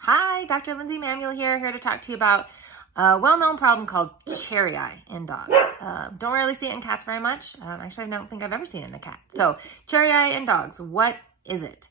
Hi, Dr. Lindsay Manuel here to talk to you about a well-known problem called cherry eye in dogs. Don't really see it in cats very much. Actually, I don't think I've ever seen it in a cat. So, cherry eye in dogs, what is it?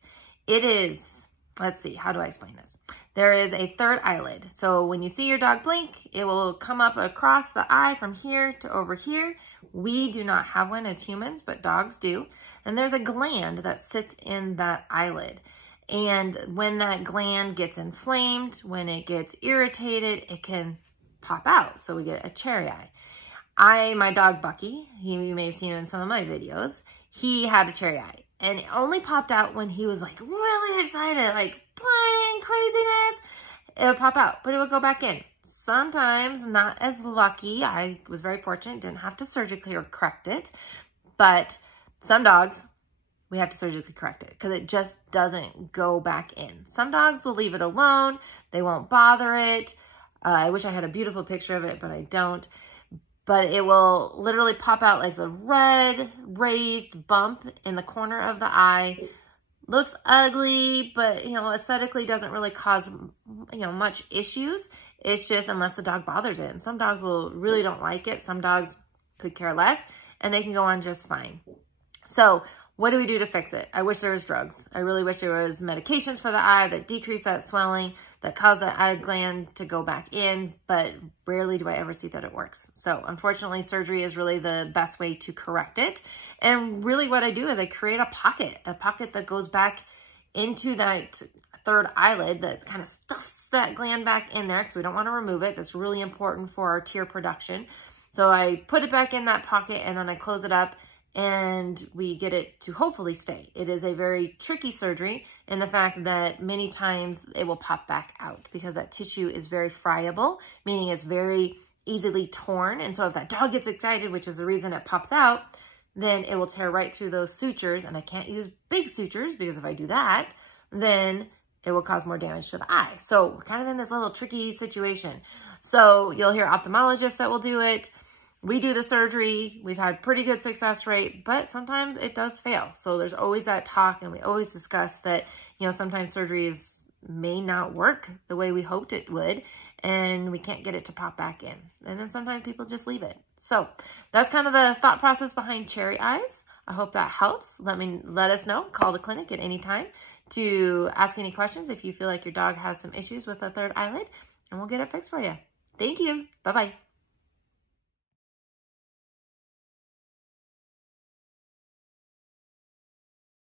It is, let's see, how do I explain this? There is a third eyelid. So when you see your dog blink, it will come up across the eye from here to over here. We do not have one as humans, but dogs do. And there's a gland that sits in that eyelid. And when that gland gets inflamed, when it gets irritated, it can pop out. So we get a cherry eye. My dog Bucky, you may have seen him in some of my videos, he had a cherry eye. And it only popped out when he was like really excited, like playing craziness. It would pop out, but it would go back in. Sometimes not as lucky. I was very fortunate, didn't have to surgically correct it. But some dogs, we have to surgically correct it because it just doesn't go back in. Some dogs will leave it alone. They won't bother it. I wish I had a beautiful picture of it, but I don't. But it will literally pop out like a red raised bump in the corner of the eye. Looks ugly, but aesthetically doesn't really cause much issues. It's just unless the dog bothers it. And some dogs really don't like it. Some dogs could care less, and they can go on just fine. So what do we do to fix it? I wish there was drugs. I really wish there was medications for the eye that decrease that swelling, that cause that eye gland to go back in, but rarely do I ever see that it works. So unfortunately, surgery is really the best way to correct it. And really what I do is I create a pocket that goes back into that third eyelid that kind of stuffs that gland back in there because we don't want to remove it. That's really important for our tear production. So I put it back in that pocket and then I close it up, and we get it to hopefully stay. It is a very tricky surgery in the fact that many times it will pop back out because that tissue is very friable, meaning it's very easily torn. And so if that dog gets excited, which is the reason it pops out, then it will tear right through those sutures. And I can't use big sutures because if I do that, then it will cause more damage to the eye. So we're kind of in this little tricky situation. So you'll hear ophthalmologists that will do it. We do the surgery. We've had pretty good success rate, but sometimes it does fail. So there's always that talk, and we always discuss that, sometimes surgeries may not work the way we hoped it would, and we can't get it to pop back in. And then sometimes people just leave it. So that's kind of the thought process behind cherry eyes. I hope that helps. Let us know. Call the clinic at any time to ask any questions if you feel like your dog has some issues with the third eyelid, and we'll get it fixed for you. Thank you. Bye-bye.